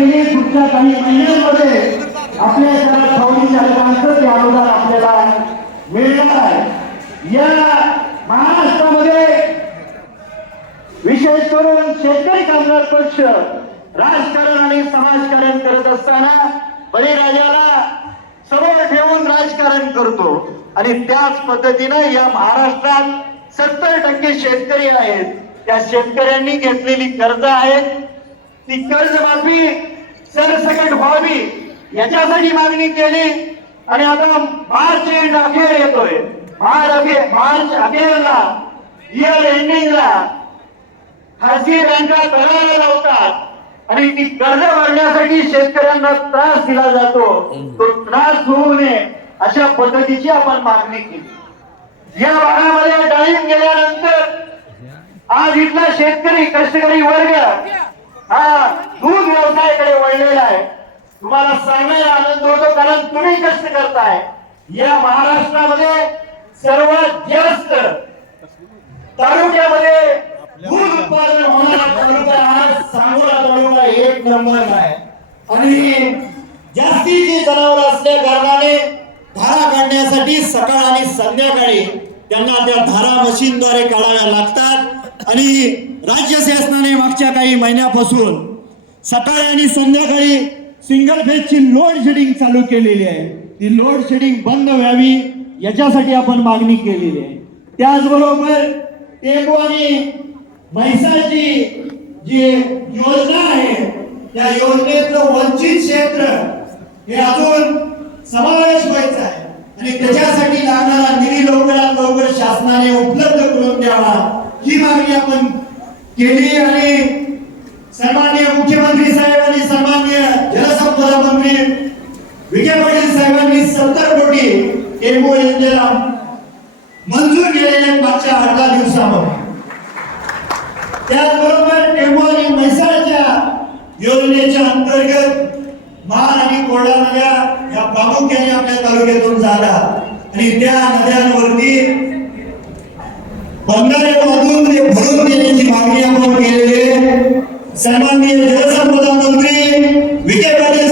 गेली पुढच्या काही महिन्यांमध्ये आपल्या खावडी चालकांचं ते अनुदान आपल्याला मिळणार आहे। या महाराष्ट्रामध्ये विशेष करून शेतकरी कामगार पक्ष राजकारण आणि समाजकारण करत असताना बळीराजाला समोर ठेवून राजकारण करतो आणि त्याच पद्धतीनं या महाराष्ट्रात 70% शेतकरी आहेत। त्या शेतकऱ्यांनी घेतलेली कर्ज आहेत, ती कर्जमाफी सरसकट व्हावी याच्यासाठी मागणी केली आणि आता मार्च एंड अखेर येतोय। मार्च अखेरला इयर एंडिंगला खासगी बँका करायला लावतात आणि ती कर्ज भरण्यासाठी शेतकऱ्यांना त्रास दिला जातो। तो त्रास होऊ नये अशा पद्धतीची आपण मागणी केली। या भागामध्ये डाळिंब गेल्यानंतर आज इथला शेतकरी कष्टकरी वर्ग हा दूध व्यवसायाकडे वळलेला आहे। तुम्हाला सांगायला आनंद होतो कारण तुम्ही कष्ट करताय। या महाराष्ट्रामध्ये सर्वात जास्त तालुक्यामध्ये दूध उत्पादन होणारा तालुका हा सांगोला तालुका 1 नंबर आहे आणि जास्तीची जनावर असल्या कारणाने धारा काढण्यासाठी सकाळ आणि संध्याकाळी त्यांना त्या धारा मशीनद्वारे काढाव्या लागतात आणि राज्य शासनाने मागच्या काही महिन्यापासून सकाळी आणि संध्याकाळी सिंगल फेजची लोड शेडिंग चालू केलेली आहे। ती लोड शेडिंग बंद व्हावी याच्यासाठी आपण मागणी केलेली आहे। त्याचबरोबर टेंबू आणि म्हैसाळची जी योजना आहे त्या योजनेचं वंचित क्षेत्र हे अजून समावेश व्हायचा आहे आणि त्याच्यासाठी लागणारा निधी लवकरात लवकर शासनाने उपलब्ध करून द्यावा ही मागणी आपण केली आणि सन्माननीय मुख्यमंत्री साहेब आणि सन्माननीय जलसंपदा मंत्री विखे पाटील साहेबांनी 70 कोटी टेंबू योजनेला मंजूर केलेल्या मागच्या 18 दिवसामध्ये। त्याचबरोबर टेंबू आणि म्हैसाळच्या योजनेच्या अंतर्गत महान आणि कोरडा नद्या या प्रामुख्याने आपल्या तालुक्यातून जातात आणि त्या नद्यांवरती बंधाऱ्यामधून ते भरून देण्याची मागणी आपण केलेली आहे। सन्माननीय जलसंपदा मंत्री विखे पाटील